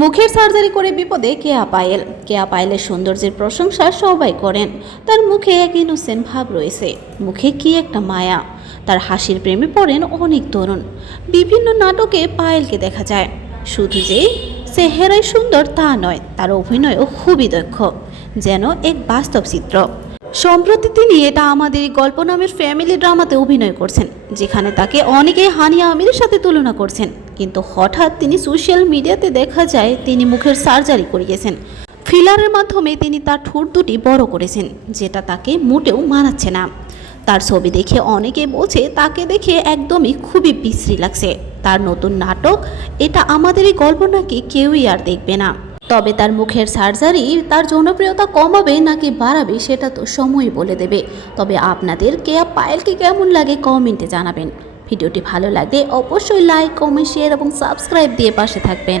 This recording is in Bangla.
মুখের সার্জারি করে বিপদে কেয়া পায়েলের সৌন্দর্যের প্রশংসা সবাই করেন। তার মুখে এক ইনোসেন্ট ভাব রয়েছে, মুখে কি একটা মায়া। তার হাসির প্রেমে পড়েন অনেক তরুণ। বিভিন্ন নাটকে পায়েলকে দেখা যায়। শুধু যে চেহারায় সুন্দর তা নয়, তার অভিনয়ও খুবই দক্ষ, যেন এক বাস্তব চিত্র। সম্প্রতি তিনি এটা আমাদের গল্প নামের ফ্যামিলি ড্রামাতে অভিনয় করছেন, যেখানে তাকে অনেকেই হানিয়া আমিরের সাথে তুলনা করছেন। কিন্তু হঠাৎ তিনি সোশ্যাল মিডিয়াতে দেখা যায় তিনি মুখের সার্জারি করিয়েছেন। ফিলারের মাধ্যমে তিনি তার ঠোঁট দুটি বড় করেছেন, যেটা তাকে মোটেও মানাচ্ছে না। তার ছবি দেখে অনেকে বলছে তাকে দেখে একদমই খুবই বিশ্রী লাগছে। তার নতুন নাটক এটা আমাদের এই গল্প নাকি কেউই আর দেখবে না। তবে তার মুখের সার্জারি তার জনপ্রিয়তা কমাবে নাকি বাড়াবে সেটা তো সময় বলে দেবে। তবে আপনাদের কেয়া পায়েলকে কেমন লাগে কমেন্টে জানাবেন। ভিডিওটি ভালো লাগলে অবশ্যই লাইক, কমেন্ট, শেয়ার এবং সাবস্ক্রাইব দিয়ে পাশে থাকবেন।